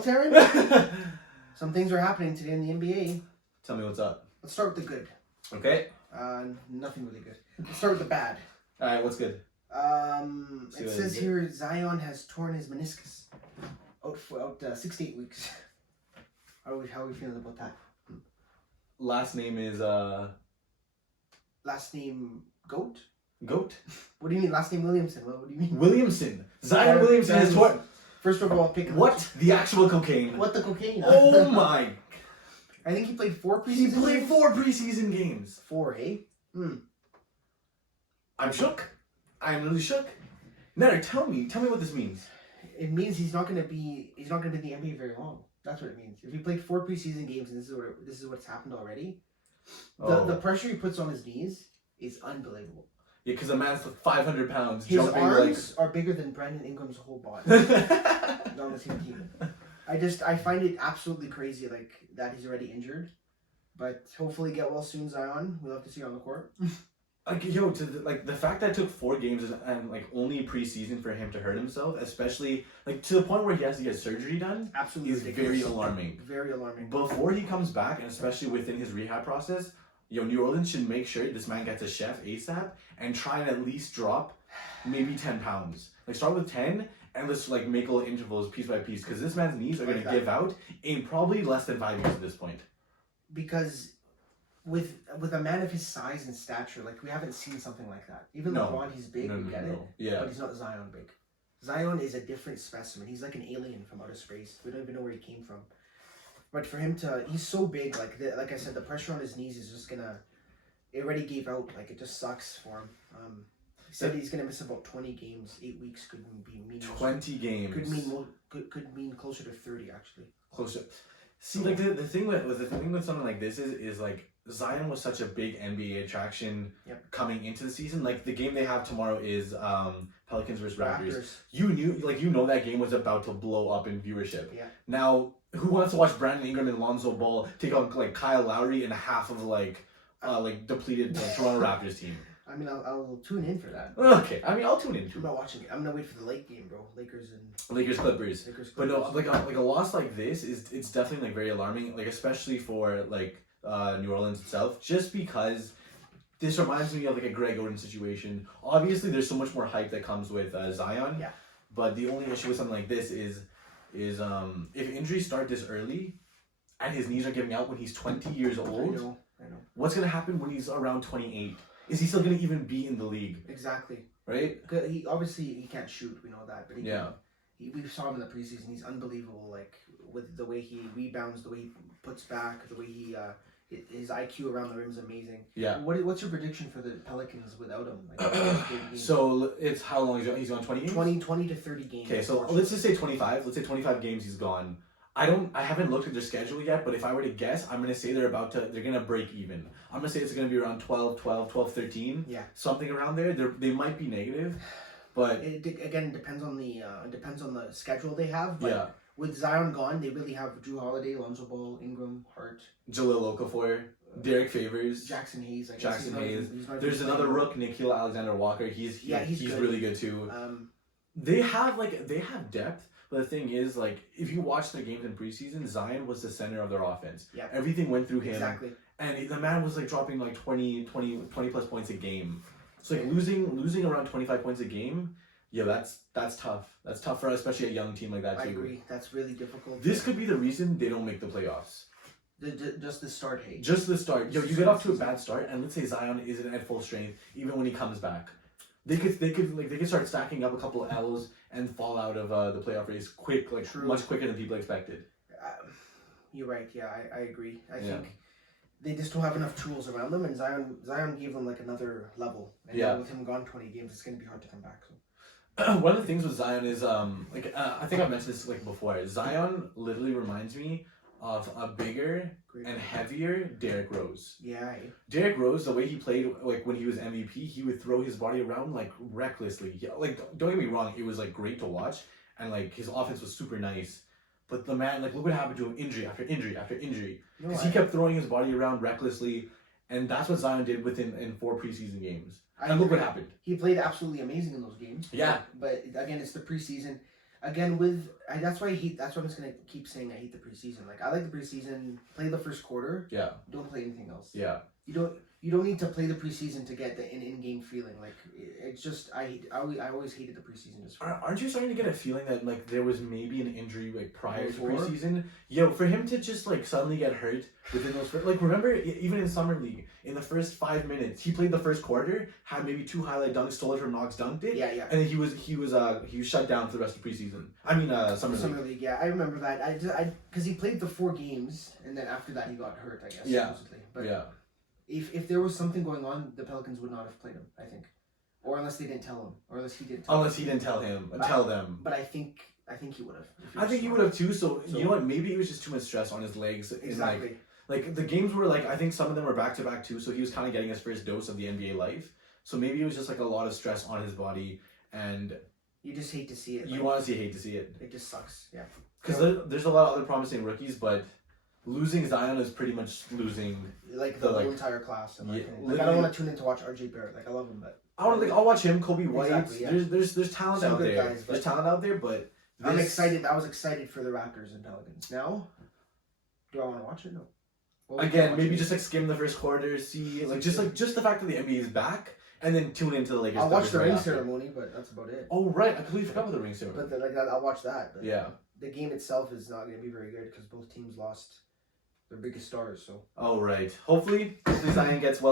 Well, Taryn, some things are happening today in the NBA. Tell me what's up. Let's start with the good. Okay. Nothing really good. Let's start with the bad. All right. What's good? It says here Zion has torn his meniscus out 6 to 8 weeks. How are we feeling about that? Last name is Last name Goat? Goat. What do you mean? Last name Williamson? What do you mean? Williamson. Zion Williamson has torn. First of all, pick What? The actual cocaine. What the cocaine? Oh my. I think he played 4 preseason. He played games? 4 preseason games. 4, hey? I'm shook. I'm really shook. Nader, tell me what this means. It means he's not gonna be in the NBA very long. That's what it means. If he played 4 preseason games and this is what's happened already, the pressure he puts on his knees is unbelievable. Yeah, because a man's 500 pounds. His jumping arms are bigger than Brandon Ingram's whole body on the same team. I find it absolutely crazy, like that he's already injured, but hopefully get well soon, Zion. We'll have to see on the court. Like the fact that it took 4 games and like only preseason for him to hurt himself, especially like to the point where he has to get surgery done, Absolutely is ridiculous. very alarming. Very alarming. Before he comes back, and especially within his rehab process, New Orleans should make sure this man gets a chef ASAP and try and at least drop maybe 10 pounds. Like start with 10 and let's like make little intervals piece by piece, because this man's knees are going to give out in probably less than 5 years at this point. Because with a man of his size and stature, like we haven't seen something like that. Even No. LeBron, he's big, we get it. Yeah. But he's not Zion big. Zion is a different specimen. He's like an alien from outer space. We don't even know where he came from. But for him he's so big. Like I said, the pressure on his knees is just gonna. It already gave out. Like it just sucks for him. He said he's gonna miss about 20 games. 8 weeks could mean 20 games. Could mean closer to 30 actually. Closer. See, like the thing with something like this is like Zion was such a big NBA attraction coming into the season. Like the game they have tomorrow is Pelicans versus Raptors. You know that game was about to blow up in viewership. Yeah. Now, who wants to watch Brandon Ingram and Lonzo Ball take on like Kyle Lowry and half of depleted Toronto Raptors team? I mean, I'll tune in for that. Okay, I mean, I'll tune in too. I'm not watching it. I'm gonna wait for the late game, bro. Lakers Clippers. But no, like a loss like this it's definitely like very alarming. Like especially for like New Orleans itself, just because this reminds me of like a Greg Oden situation. Obviously, there's so much more hype that comes with Zion. Yeah. But the only issue with something like this is if injuries start this early, and his knees are giving out when he's 20 years old. I know. What's gonna happen when he's around 28? Is he still gonna even be in the league? Exactly. Right. He obviously can't shoot. We know that, but we saw him in the preseason. He's unbelievable. Like with the way he rebounds, the way he puts back, the way he his IQ around the rim is amazing. Yeah. What's your prediction for the Pelicans without him? Like, so it's how long he's gone? 20 games? 20 to 30 games. Okay, so let's just say 25. Let's say 25 games he's gone. I haven't looked at their schedule yet, but if I were to guess, I'm going to say they're going to break even. I'm going to say it's going to be around 12, 13. Yeah. Something around there. They might be negative, but it again depends on the schedule they have. But yeah. With Zion gone, they really have Drew Holiday, Lonzo Ball, Ingram, Hart, Jahlil Okafor, Derek Favors, Jackson Hayes. There's another rook, Nikhil Alexander-Walker. He's good. really good too. They have depth. But the thing is, like, if you watch their games in preseason, Zion was the center of their offense. Yeah. Everything went through him. Exactly. And the man was, like, dropping, like, 20 plus points a game. So, like, losing around 25 points a game, yeah, that's tough. That's tough for especially a young team like that, too. I agree. That's really difficult. This could be the reason they don't make the playoffs. Just the start, hey? Just the start. You get off to a bad start, and let's say Zion isn't at full strength, even when he comes back. They could start stacking up a couple of L's and fall out of the playoff race much quicker than people expected. You're right. Yeah, I agree. I think they just don't have enough tools around them, and Zion gave them like another level. And now with him gone 20 games, it's gonna be hard to come back. So. One of the things with Zion is I think I've mentioned this like before. Zion literally reminds me of a bigger and heavier Derrick Rose. Yeah. Derrick Rose, the way he played, like when he was MVP, he would throw his body around like recklessly. Yeah, like don't get me wrong, it was like great to watch, and like his offense was super nice. But the man, like, look what happened to him, injury after injury after injury, because he kept throwing his body around recklessly, and that's what Zion did in 4 preseason games. And look what happened. He played absolutely amazing in those games. Yeah. But again, it's the preseason. again that's why I hate. That's why I'm just gonna keep saying I hate the preseason. Like I like the preseason. Play the first quarter. Yeah. Don't play anything else. Yeah. You don't need to play the preseason to get the in-game feeling. Like it's just I always hated the preseason. Just Aren't you starting to get a feeling that like there was maybe an injury like prior Before? to preseason? Yo, for him to just like suddenly get hurt within those like remember even in summer league in the first 5 minutes he played the first quarter, had maybe 2 highlight dunks, stole it from Knox, dunked it, yeah. and then he was shut down for the rest of preseason. I mean summer league. Summer league. Yeah, I remember that. I because he played the 4 games and then after that he got hurt. I guess. Yeah. Supposedly. But Yeah. if there was something going on, the Pelicans would not have played him. I think, or unless they didn't tell him, or unless he didn't. Unless he didn't tell him, tell them. But I think he would have. I think he would have too. So you know what? Maybe it was just too much stress on his legs. Exactly. And like the games were like I think some of them were back to back too. So he was kind of getting his first dose of the NBA life. So maybe it was just like a lot of stress on his body, and you just hate to see it. you honestly hate to see it. It just sucks. Yeah. Because there's a lot of other promising rookies, but losing Zion is pretty much losing. Like the whole entire class. In my Yeah, opinion. Like I don't want to tune in to watch RJ Barrett. Like I love him, but I'll watch him, Kobe White. Exactly, yeah. There's talent Some out good there. guys, but- There's talent out there, but I'm this- excited. I was excited for the Raptors and Pelicans. Now, do I want to watch it? No. Well, we Again, can watch maybe it. just like skim the first quarter, see just the fact that the NBA is back, and then tune into the Lakers. I'll watch coverage the right ring after. ceremony, but that's about it. Oh right, I completely forgot about the ring ceremony. But I'll watch that. But Yeah. the game itself is not going to be very good because both teams lost their biggest stars. So. Oh right. Hopefully Zion gets well.